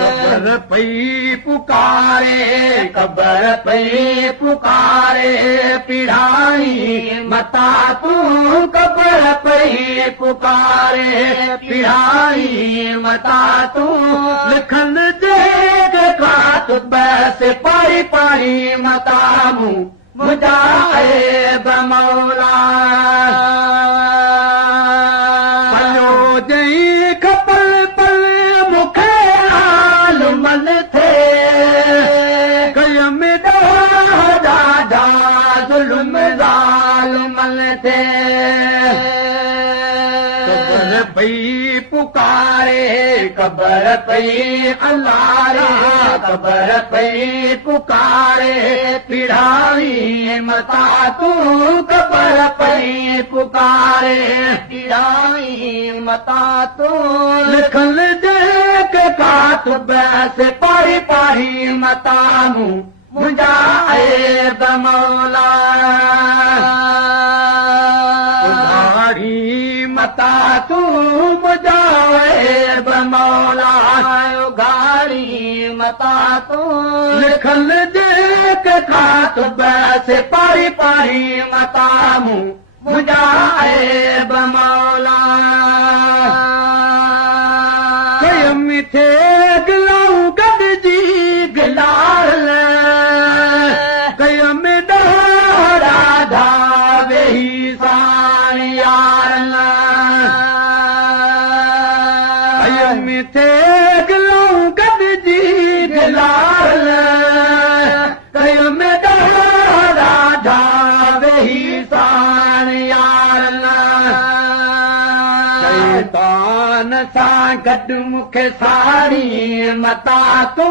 कबर पई पुकारे, कबर पई पुकारे पिढ़ाई मता तू, कबर पई पुकारे पिढ़ाई मता तू, लिखन देख कात बस पाई पाई मता मुझा ऐब मौला पलो जई खपल पल मुखे हाल मन थे कयम ॾाढा ज़ुल्म ज़ालिमन थे कबर पई पुकारे, कबर पई अल्लाह, कबर पई पुकारे पिढ़ाई मता तू, कबर पई पुकारे पिढ़ाई मता तू, लिखल देख कात बस पाई पाई मता मुझा ऐब मौला मता तू मुझा ऐब मौला उघाड़ी मता तू, लिखल देख खात बस पाई पाई मता मुझा ऐब मौला कयम थे गिलाऊं गॾिजी गिलाल कयम ॾाढा वेही साण यार कयम थे गिलाऊं गॾिजी गिलाल कयम ॾाढा वेही साण यार शैतान सां गॾु मूंखे साड़ी मता तू